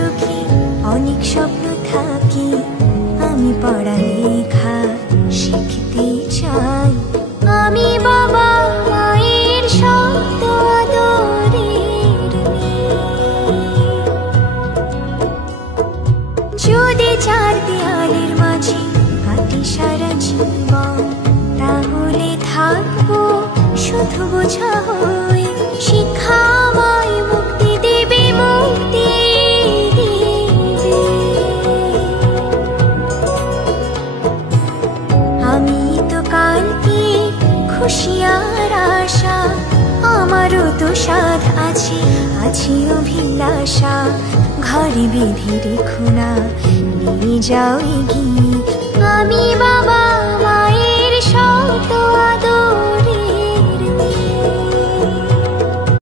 চোখে অনেক স্বপ্ন থাকে, আমি পড়ালেখা শিখতে চাই। আমি বাবা মায়ের শব্দ আদরের মেয়ে। যদি চার দেয়ালের মাঝে কাটি সারা জীবন, তাহলে থাকবো শুধু বোঝা হয়ে। শিক্ষা আমায় মুক্তি দেবে, মুক্তি দেবে। আমি তো কালকে খুশি আর আশা, আমারও তো সাধ আছে, আছে অভিলাষা। ঘরে বেঁধে রেখো না, নিয়ে যাও এগিয়ে